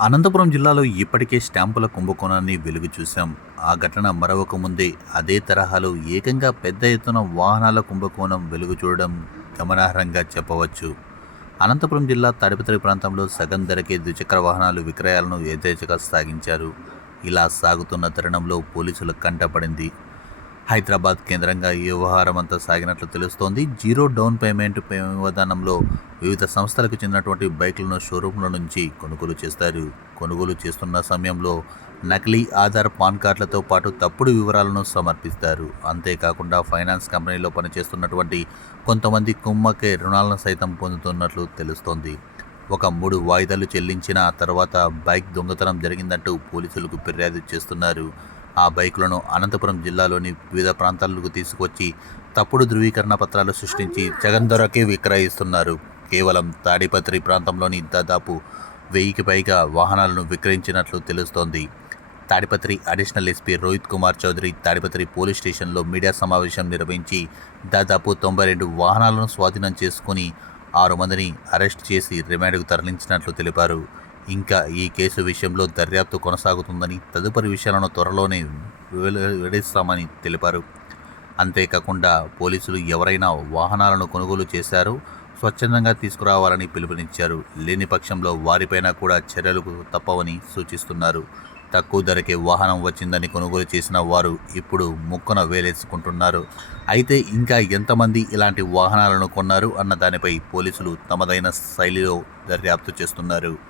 అనంతపురం జిల్లాలో ఇప్పటికే స్టాంపుల కుంభకోణాన్ని వెలుగు చూశాం. ఆ ఘటన మరొక ముందే అదే తరహాలో ఏకంగా పెద్ద ఎత్తున వాహనాల కుంభకోణం వెలుగు చూడడం గమనార్హంగా చెప్పవచ్చు. అనంతపురం జిల్లా తడిపతడి ప్రాంతంలో సగం ధరకే ద్విచక్ర వాహనాలు విక్రయాలను యథేచ్ఛగా సాగించారు. ఇలా సాగుతున్న తరుణంలో పోలీసులు కంటపడింది హైదరాబాద్ కేంద్రంగా ఈ వ్యవహారం అంతా సాగినట్లు తెలుస్తోంది. జీరో డౌన్ పేమెంట్ విధానంలో వివిధ సంస్థలకు చెందినటువంటి బైకులను షోరూంల నుంచి కొనుగోలు చేస్తారు. కొనుగోలు చేస్తున్న సమయంలో నకిలీ ఆధార్ పాన్ కార్డులతో పాటు తప్పుడు వివరాలను సమర్పిస్తారు. అంతేకాకుండా ఫైనాన్స్ కంపెనీలో పనిచేస్తున్నటువంటి కొంతమంది కుమ్మకే రుణాలను సైతం పొందుతున్నట్లు తెలుస్తోంది. ఒక మూడు వాయిదాలు చెల్లించిన తర్వాత బైక్ దొంగతనం జరిగిందంటూ పోలీసులకు ఫిర్యాదు చేస్తున్నారు. ఆ బైకులను అనంతపురం జిల్లాలోని వివిధ ప్రాంతాలకు తీసుకొచ్చి తప్పుడు ధృవీకరణ పత్రాలు సృష్టించి జగన్ ధరకే విక్రయిస్తున్నారు. కేవలం తాడిపత్రి ప్రాంతంలోని దాదాపు వెయ్యికి పైగా వాహనాలను విక్రయించినట్లు తెలుస్తోంది. Tadipatri additional SP Rohit Kumar Chowdary Tadipatri police స్టేషన్లో మీడియా సమావేశం నిర్వహించి దాదాపు తొంభై రెండు వాహనాలను స్వాధీనం చేసుకుని ఆరు మందిని అరెస్ట్ చేసి రిమాండ్కు తరలించినట్లు తెలిపారు. ఇంకా ఈ కేసు విషయంలో దర్యాప్తు కొనసాగుతుందని తదుపరి విషయాలను త్వరలోనే వెడిస్తామని తెలిపారు. అంతేకాకుండా పోలీసులు ఎవరైనా వాహనాలను కొనుగోలు చేశారో స్వచ్ఛందంగా తీసుకురావాలని పిలుపునిచ్చారు. లేని పక్షంలో వారిపైన కూడా చర్యలకు తప్పవని సూచిస్తున్నారు. తక్కువ ధరకే వాహనం వచ్చిందని కొనుగోలు చేసిన వారు ఇప్పుడు ముక్కున వేలేసుకుంటున్నారు. అయితే ఇంకా ఎంతమంది ఇలాంటి వాహనాలను కొన్నారు అన్న దానిపై పోలీసులు తమదైన శైలిలో దర్యాప్తు చేస్తున్నారు.